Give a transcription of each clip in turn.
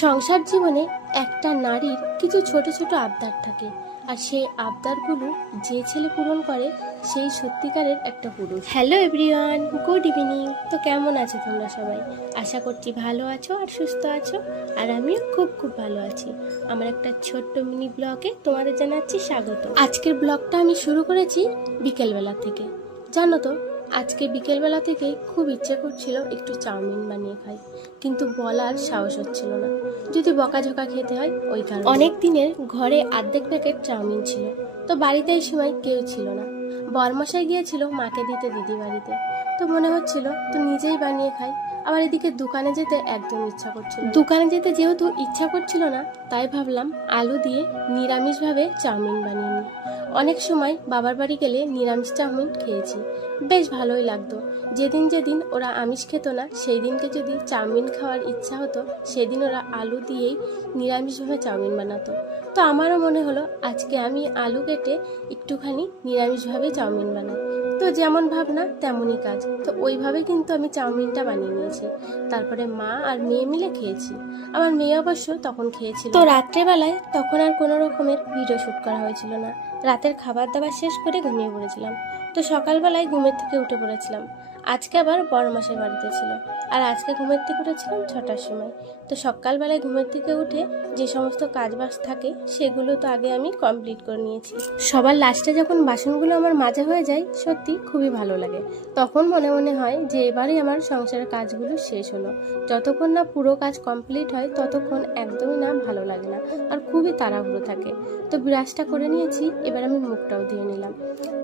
সংসার জীবনে একটা নারীর কিছু ছোট ছোট আবদার থাকে, আর সেই আবদারগুলো যে ছেলে পূরণ করে সেই সত্যিকারের একটা পুরুষ। Hello everyone, good evening. তো কেমন আছো তোমরা সবাই? আশা করছি ভালো আছো আর সুস্থ আছো, আর আমিও খুব খুব ভালো আছি। আমার একটা ছোট্ট মিনি ব্লগে তোমাদের জানাচ্ছি স্বাগত। আজকের ব্লগটা আমি শুরু করেছি বিকেলবেলা থেকে। জানো তো, আজকে বিকেলবেলা থেকে খুব ইচ্ছে করছিল একটু চাউমিন বানিয়ে খাই, কিন্তু বলার সাহস হচ্ছিল না, যদি বকাঝকা খেতে হয় ওই কারণে। অনেক দিনের ঘরে অর্ধেক প্যাকেট চাউমিন ছিল, তো বাড়িতে এই সময় কেউ ছিল না। বরমশাই গিয়েছিল মাকে দিতে দিদি বাড়িতে, তো মনে হচ্ছিল তো নিজেই বানিয়ে খাই। আবার এদিকে দোকানে যেতে একদম ইচ্ছা করছিল। দোকানে যেতে যেহেতু ইচ্ছা করছিল না, তাই ভাবলাম আলু দিয়ে নিরামিষভাবে চাউমিন বানিয়ে নিই। অনেক সময় বাবার বাড়ি গেলে নিরামিষ চাউমিন খেয়েছি, বেশ ভালোই লাগতো। যেদিন যেদিন ওরা আমিষ খেত না, সেই দিনকে যদি চাউমিন খাওয়ার ইচ্ছা হতো, সেদিন ওরা আলু দিয়েই নিরামিষভাবে চাউমিন বানাতো। তো আমারও মনে হলো আজকে আমি আলু কেটে একটুখানি নিরামিষভাবে চাউমিন বানাই। তো যেমন ভাবনা তেমনই কাজ, তো ওইভাবে কিন্তু আমি চাউমিনটা বানিয়ে নিয়েছি। তারপরে মা আর মেয়ে মিলে খেয়েছি। আমার মেয়ে অবশ্য তখন খেয়েছিল। তো রাত্রেবেলায় তখন আর কোনো রকমের ভিডিও শ্যুট করা হয়েছিল না। রাতের খাবার দাবার শেষ করে ঘুমিয়ে পড়েছিলাম। তো সকালবেলায় ঘুমের থেকে উঠে পড়েছিলাম। আজকে আবার বড় মাসের বাড়িতে ছিল, আর আজকে ঘুমের থেকে উঠেছিলাম 6টার সময়। তো সকালবেলায় ঘুমের থেকে উঠে যে সমস্ত কাজবাজ থাকে সেগুলো তো আগে আমি কমপ্লিট করে নিয়েছি। সবার লাস্টে যখন বাসনগুলো আমার মাজা হয়ে যায়, সত্যি খুবই ভালো লাগে। তখন মনে মনে হয় যে এবারই আমার সংসারের কাজগুলো শেষ হলো। যতক্ষণ না পুরো কাজ কমপ্লিট হয় ততক্ষণ একদমই না ভালো লাগে না, আর খুবই তাড়াহুড়ো থাকে। তো ব্রাশটা করে নিয়েছি, এবার আমি মুখটাও ধুয়ে নিলাম।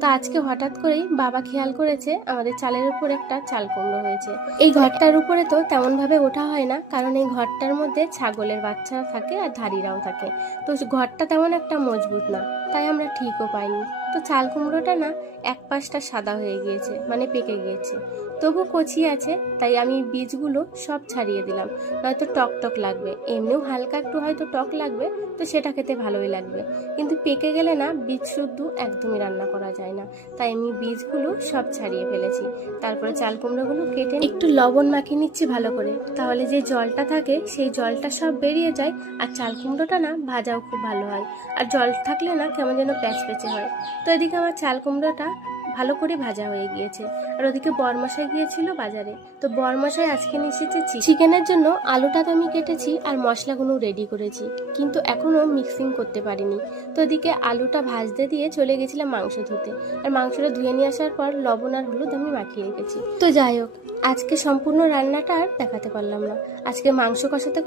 তা আজকে হঠাৎ করেই বাবা খেয়াল করেছে আমাদের চালের উপর একটা চাল কুমড়ো হয়েছে। এই ঘরটার উপরে তো তেমন ভাবে ওঠা হয় না, কারণ এই ঘরটার মধ্যে ছাগলের বাচ্চা থাকে আর ধাড়িরাও থাকে। তো ঘরটা তেমন একটা মজবুত না, তাই আমরা ঠিকও পাইনি। তো চাল কুমড়োটা না এক পাশটা সাদা হয়ে গিয়েছে, মানে পেকে গিয়েছে। তবু কচি আছে, তাই আমি বীজগুলো সব ছাড়িয়ে দিলাম, নয়তো টক টক লাগবে। এমনিও হালকা একটু হয়তো টক লাগবে, তো সেটা খেতে ভালোই লাগবে। কিন্তু পেকে গেলে না বীজ শুদ্ধ একদমই রান্না করা যায় না, তাই আমি বীজগুলো সব ছাড়িয়ে ফেলেছি। তারপরে চাল কুমড়োগুলো কেটে একটু লবণ মাখিয়ে নিচ্ছি ভালো করে, তাহলে যে জলটা থাকে সেই জলটা সব বেরিয়ে যায়। আর চাল কুমড়োটা না ভাজাও খুব ভালো হয়, আর জল থাকলে না কেমন যেন প্যাচপ্যাচে হয়। তো এদিকে আমার চাল কুমড়োটা ভালো করে ভাজা হয়ে গিয়েছে। আর ওদিকে বরমশাই গিয়েছিল বাজারে, তো বরমশাই আজকে নিয়ে এসেছে চিকেনের জন্য। আলুটা তো আমি কেটেছি আর মশলাগুলো রেডি করেছি, কিন্তু এখনো মিক্সিং করতে পারিনি। তো এদিকে আলুটা ভাজতে দিয়ে চলে গেছিলাম মাংস ধুতে, আর মাংসটা ধুয়ে নিয়ে আসার পর লবণ আর হলুদ আমি মাখিয়ে রেখেছি। তো যাই হোক, আজকে সম্পূর্ণ রান্নাটা আর দেখাতে পারলাম না। আজকে মাংস কষাতে